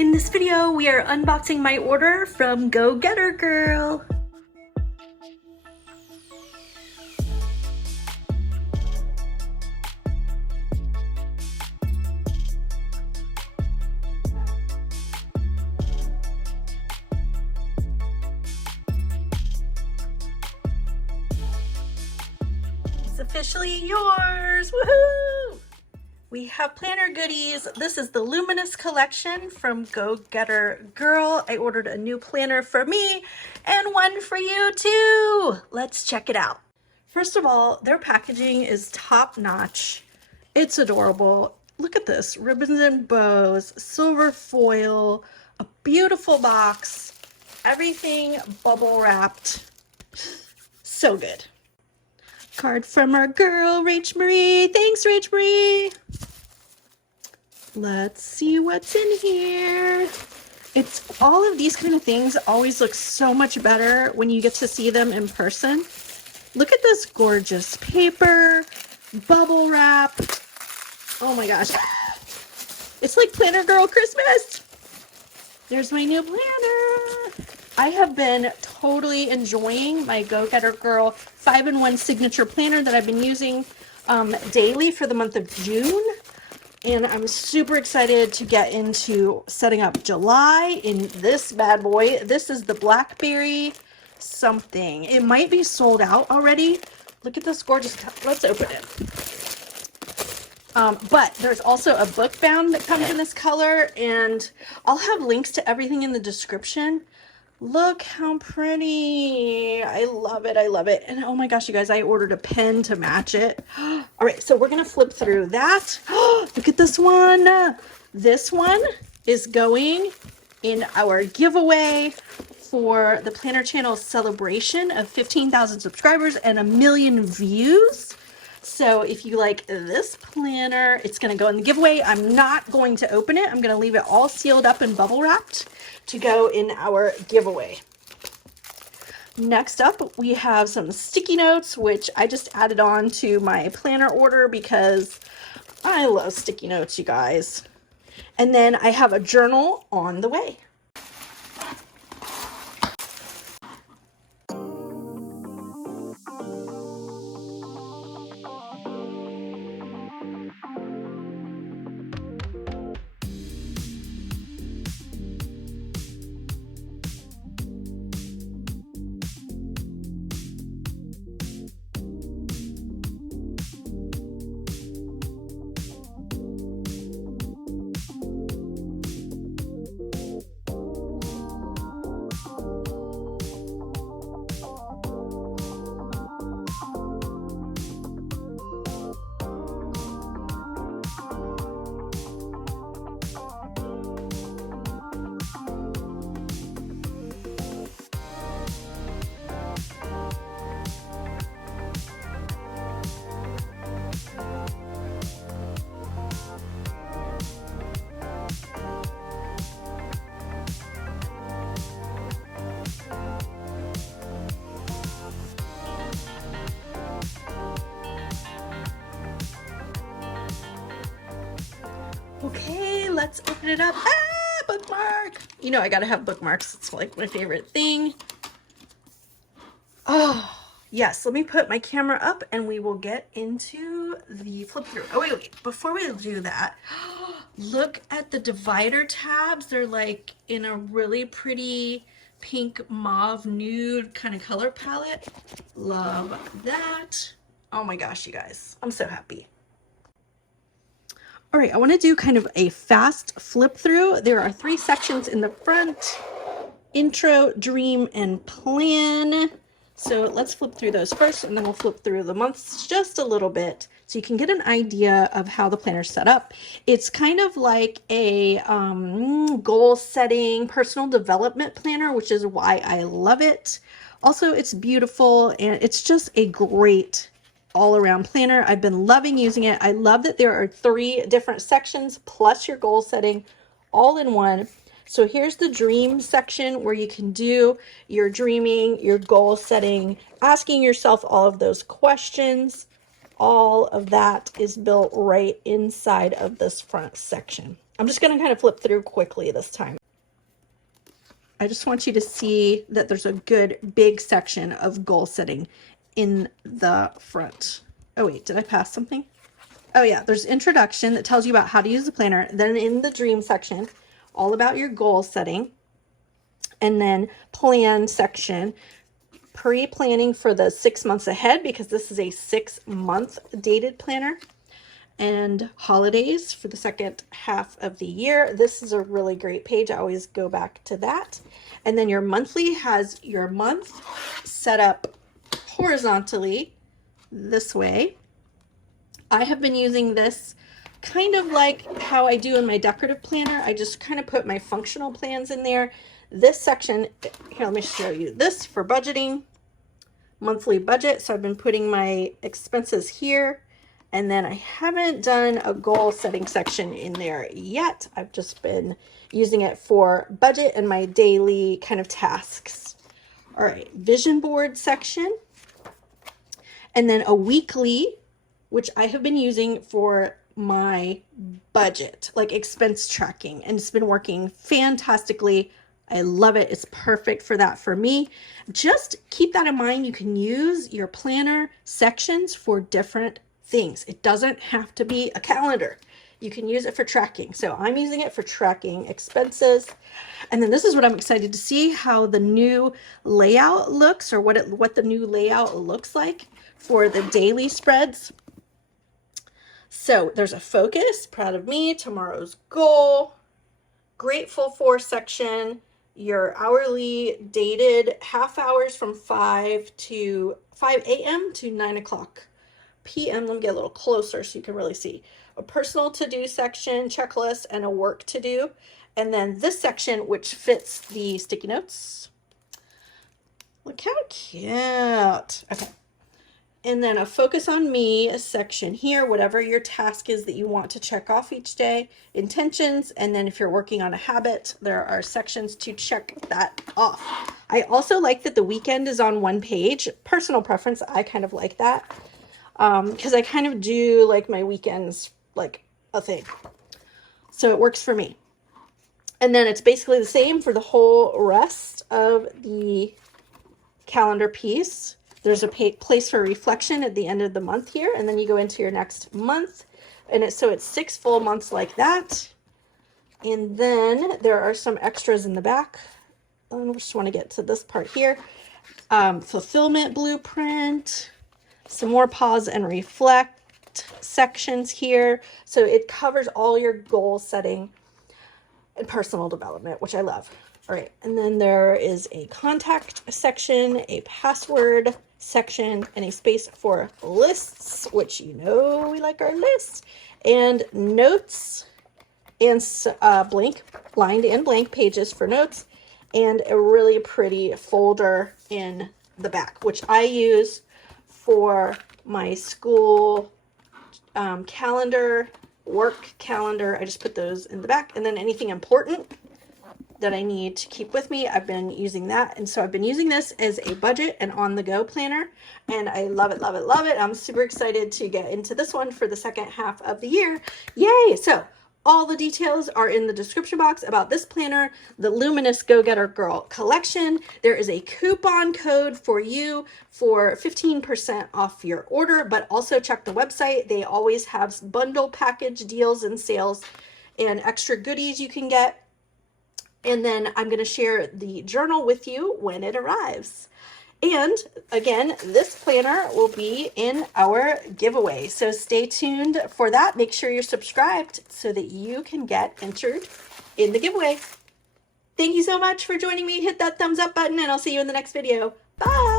In this video, we are unboxing my order from Go Getter Girl. It's officially yours, woohoo! We have planner goodies. This is the Luminous Collection from Go Getter Girl. I ordered a new planner for me and one for you too. Let's check it out. First of all, their packaging is top notch. It's adorable. Look at this, ribbons and bows, silver foil, a beautiful box, everything bubble wrapped. So good. Card from our girl, Rach Marie. Thanks, Rach Marie. Let's see what's in here. It's all of these kind of things always look so much better when you get to see them in person. Look at this gorgeous paper, bubble wrap. Oh my gosh. It's like Planner Girl Christmas. There's my new planner. I have been totally enjoying my Go Getter Girl 5-in-1 signature planner that I've been using daily for the month of June. And I'm super excited to get into setting up July in this bad boy. This is the Blackberry something. It might be sold out already. Look at this gorgeous, let's open it. But there's also a book bound that comes in this color, and I'll have links to everything in the description. Look how pretty. I love it. I love it. And oh my gosh, you guys, I ordered a pen to match it. All right, so we're going to flip through that. Look at this one. This one is going in our giveaway for the Planner Channel's celebration of 15,000 subscribers and 1 million views. So if you like this planner, it's going to go in the giveaway. I'm not going to open it. I'm going to leave it all sealed up and bubble wrapped to go in our giveaway. Next up, we have some sticky notes, which I just added on to my planner order because I love sticky notes, you guys. And then I have a journal on the way. Okay, let's open it up. Ah, bookmark. You know I gotta have bookmarks. It's like my favorite thing. Oh, yes. Let me put my camera up and we will get into the flip through. Oh, wait. Before we do that, look at the divider tabs. They're like in a really pretty pink mauve nude kind of color palette. Love that. Oh my gosh, you guys. I'm so happy. All right, I want to do kind of a fast flip through. There are 3 sections in the front: intro, dream, and plan. So let's flip through those first, and then we'll flip through the months just a little bit so you can get an idea of how the planner's set up. It's kind of like a goal setting, personal development planner, which is why I love it. Also, it's beautiful, and it's just a great all-around planner. I've been loving using it. I love that there are 3 different sections plus your goal setting all in one. So here's the dream section where you can do your dreaming, your goal setting, asking yourself all of those questions. All of that is built right inside of this front section. I'm just going to kind of flip through quickly this time. I just want you to see that there's a good big section of goal setting in the front. Oh wait, did I pass something? Oh yeah, there's introduction that tells you about how to use the planner. Then in the dream section, all about your goal setting. And then plan section, pre-planning for the 6 months ahead, because this is a 6-month dated planner. And holidays for the second half of the year. This is a really great page. I always go back to that. And then your monthly has your month set up horizontally this way. I have been using this kind of like how I do in my decorative planner. I just kind of put my functional plans in there. This section, here, let me show you this for budgeting, monthly budget. So I've been putting my expenses here. And then I haven't done a goal setting section in there yet. I've just been using it for budget and my daily kind of tasks. All right, vision board section. And then a weekly, which I have been using for my budget, like expense tracking. And it's been working fantastically. I love it. It's perfect for that for me. Just keep that in mind. You can use your planner sections for different things. It doesn't have to be a calendar. You can use it for tracking. So I'm using it for tracking expenses. And then this is what I'm excited to see, how the new layout looks, or what the new layout looks like for the daily spreads. So there's a focus, proud of me, tomorrow's goal, grateful for section, your hourly dated half hours from 5 a.m. to 9 o'clock p.m. Let me get a little closer so you can really see. A personal to-do section, checklist, and a work to do. And then this section, which fits the sticky notes. Look how cute. Okay. And then a focus on me section here, whatever your task is that you want to check off each day, intentions. And then if you're working on a habit, there are sections to check that off. I also like that the weekend is on one page. Personal preference, I kind of like that. Because I kind of do like my weekends like a thing. So it works for me. And then it's basically the same for the whole rest of the calendar piece. There's a place for reflection at the end of the month here, and then you go into your next month. And so it's 6 full months like that. And then there are some extras in the back. I just want to get to this part here. Fulfillment blueprint. Some more pause and reflect sections here. So it covers all your goal setting and personal development, which I love. All right, and then there is a contact section, a password section, and a space for lists, which you know we like our lists, and notes, and blank, lined and blank pages for notes, and a really pretty folder in the back, which I use for my school calendar, work calendar. I just put those in the back, and then anything important that I need to keep with me, I've been using that. And so I've been using this as a budget and on-the-go planner, and I love it, love it, love it. I'm super excited to get into this one for the second half of the year. Yay! So all the details are in the description box about this planner, the Luminous Go-Getter Girl collection. There is a coupon code for you for 15% off your order, but also check the website. They always have bundle package deals and sales and extra goodies you can get. And then I'm going to share the journal with you when it arrives. And again, this planner will be in our giveaway. So stay tuned for that. Make sure you're subscribed so that you can get entered in the giveaway. Thank you so much for joining me. Hit that thumbs up button, and I'll see you in the next video. Bye.